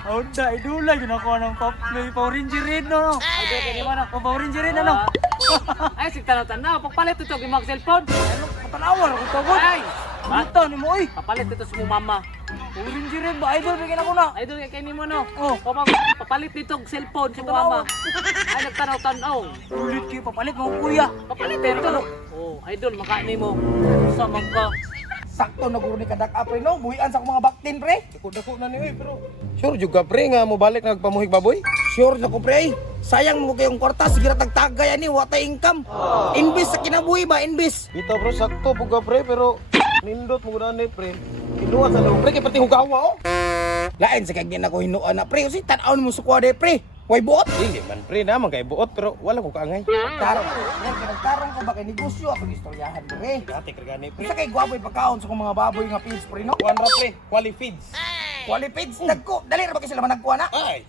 Honda, idula yun ako ng Power Ranger rin, no? Ay, di kini mo na. Power Ranger rin, ano? Ay, sig tanaw-tanaw. Pagpalit ito gimag cellphone. Ano, matanawar ako tawag. Ay, Bata ni mo, oy. papalit ito sa mong mama. Power Ranger rin ba? Idol, bigyan ako na. Idol kay kini mo no. Oh. Papalit ito og cellphone sa mama. Ay, nagtanaw-tanaw. Ulit kayo, papalit mo, kuya. Papalit ito. Oh, idol makani mo. Sa ka. Sakto na guro ni kadak apre no, buhian sa akong mga baktin pre. Dako na ni oy, pero sure juga pre nga mo balik nagpamuhig baboy. Sure na ko pre. Sayang mo kayong kwarta, sige ra tagtagay ani wata income. Invest sa kinabuhi ba, invest. Bitaw bro, sakto puga pre, pero nindot mo gud ni pre. Kinuha sa loob pre kay pati hugawa oh. Lain sa kagyan ako hinuan na pre, kasi tan-aon mo sukwa de pre. Way buot. Dili man pre naman kay buot pero wala ko kaangay. Tarong. Nagtarong ko ba kay negosyo ako istoryahan pre. Dati kagani pre. Isa kay gwapoy pagkaon sa kong mga baboy nga feeds pre no. Kuan ra pre, quali feeds. Qualifieds nagko. Dali ra ba kay sila managkuha na? Ay.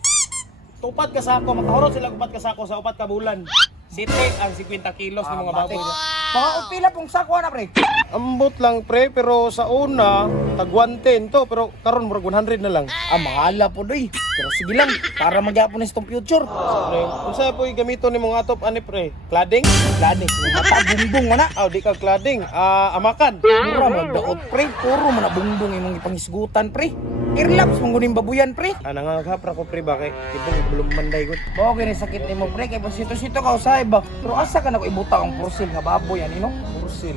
Tupad ka sa ako, makahurot sila upat ka sa ako sa upat ka bulan. Site ang 50 kilos ng mga baboy. Mga upila pong sakwa na pre. Ambot lang pre, pero sa una tag 110 to, pero karon murag 100 na lang. Mahala po doy. Pero sige lang, para magyapon sa itong future. Pre, unsa po gamito nimo nga atop ani pre? Cladding? Lanis, mata bumbong mo na. Aw di ka cladding, amakan. Pura magdaot pre, puro man na bumbong imong ipangisgutan pre. Irlaps mong guning babuyan pre. Nangagapra ko pre ba kay ibong belum manday gud. Bawa kini sakit nimo pre kay pasito-sito ka usay ba. Pero asa ka na ko ibutang ang porsil nga baboy ani no? Porsil.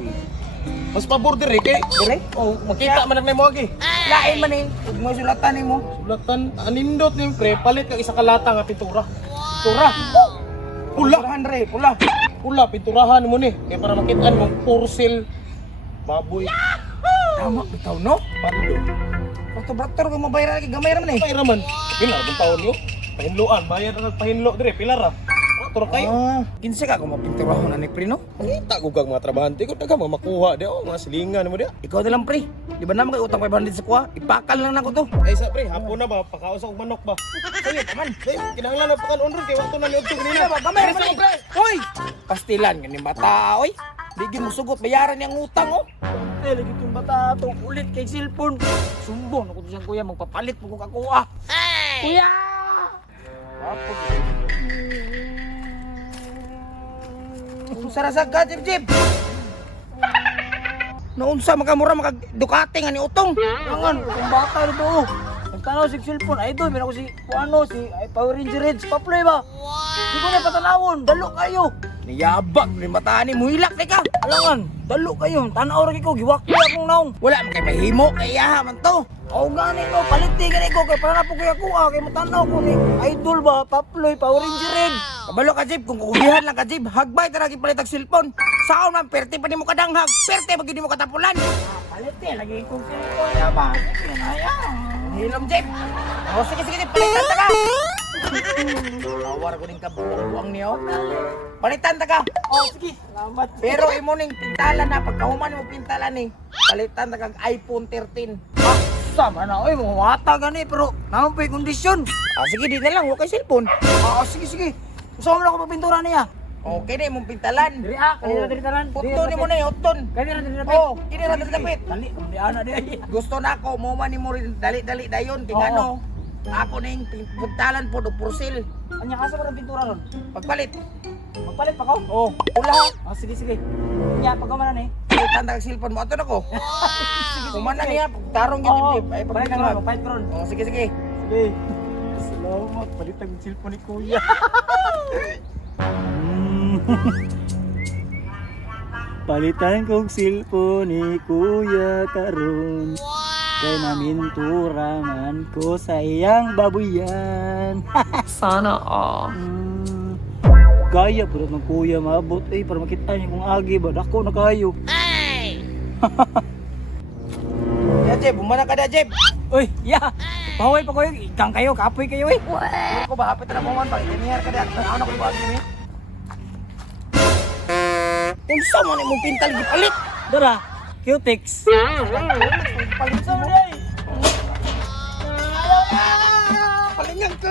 Mas pabor diri kay Dire? oh makita man nag mo agi. Lain man eh. Ug mo sulatan nimo. Sulatan anindot ni pre palit kag isa ka lata nga pintura. Tura. Pula. Andre, pula. Pula pinturahan mo ni kay para makitaan mo porsil baboy. Tama bitaw no? Pando. Bato-bato ko mabayar lagi gamay ra man eh. Pila man. Pila bang taon yo? Pahinloan, bayad na pahinlo dire pila ra. Turo kay. Kinsa ka ko mapinturahon ani pre no? Kita ko kag mga trabahante ko daga makuha di oh mga silingan mo dia. Ikaw na lang pre. Di ba naman kay utang 500 sa kuha? Ipakal lang nako to. Ay sa pre, hapon na ba pakausap og manok ba? Sige, taman. Ay, kinahanglan na pakan onron kay wato na ni udto kanina. Gamay ra man eh. Hoy! Pastilan gani bata oy. Di mo sugot bayaran yang utang oh. Eh, lagi itong bata ito. Ulit kay cellphone. Sumbong ako siyang kuya. Magpapalit mo kung kakuha. Kuya! Sarasag ka, Jib. Naunsa makamura makadukate nga ni utong. Angan, kung bata rin to. Nagtanaw si cellphone. Idol, meron ko si Power Ranger Reds. Paploy ba? Di ko na patanawon. Dalo kayo. Niyabag ni mataan ni muhilak ni ka. Alangan, dalo kayo. Tanaw rin ko. Giwakli akong naong. Wala man kay mahimo kay yaha man to. O gani ko, paliti gani ko. Kaya para na po kaya kuha. Kaya matanaw ko ni Idol ba? Paploy, Power Ranger Red. Kabalo ka, Jib, kung kukugihan lang ka, Jib, hagbay taragi palit ang cellphone. Saan man perte pa nimo kadanghag, perte pag hindi mo katapulan. Paliti, lagi kong cellphone niya ba? Sige na yan. Hilom, Jib. O sige, Jib, palitan ta ka. Awar ko ning kabuang niyo. Palitan ta ka. Oh, sige. Salamat. Pero imo ning pintalan na pagkahuman mo pintalan ni. Palitan ta kag iPhone 13. Sama na. Uy, mawata gani. Pero naman pa yung kondisyon. Sige, di na lang, huwag kay cellphone. Sige. Gusto mo na ako papintura niya. Okay na imong pintalan. Diri kanina diri tanan. Utton ni mo na utton. Kanina diri na. Oh, kini ra dapit. Dali, di ana di. Gusto na ako mo man nimo rin dali-dali dayon tingano. Ako ning pintalan po do porsil. Anya kasa para pintura ron. Pagpalit. Magpalit pa ko. Oh, pula. Sige. Nya pagkamanan eh. Palitan ta kag cellphone mo ato na ko. Kumana niya tarong gid Jib. Ay palit pagpalit ka ron, palit ka ron. Oh, sige. Sige. Salamat, palit ang cellphone ni Kuya. Palitan kong cellphone ni Kuya karon. Kay naminturaman ko sa iyang babuyan. Sana all. Gaya po ng Kuya maabot para makita niyo kung agi ba dako na kayo. Ya Jib, bumana ka da Jib. Uy, ya. Paway pa kayo, ikang kayo, kapoy kayo eh. Ko ba hapit na mo man pa engineer ka da. Ano ko ba gini? Unsa man imong pintal gipalit? Dara, Qtex. Palit sa mo. Palingan ka.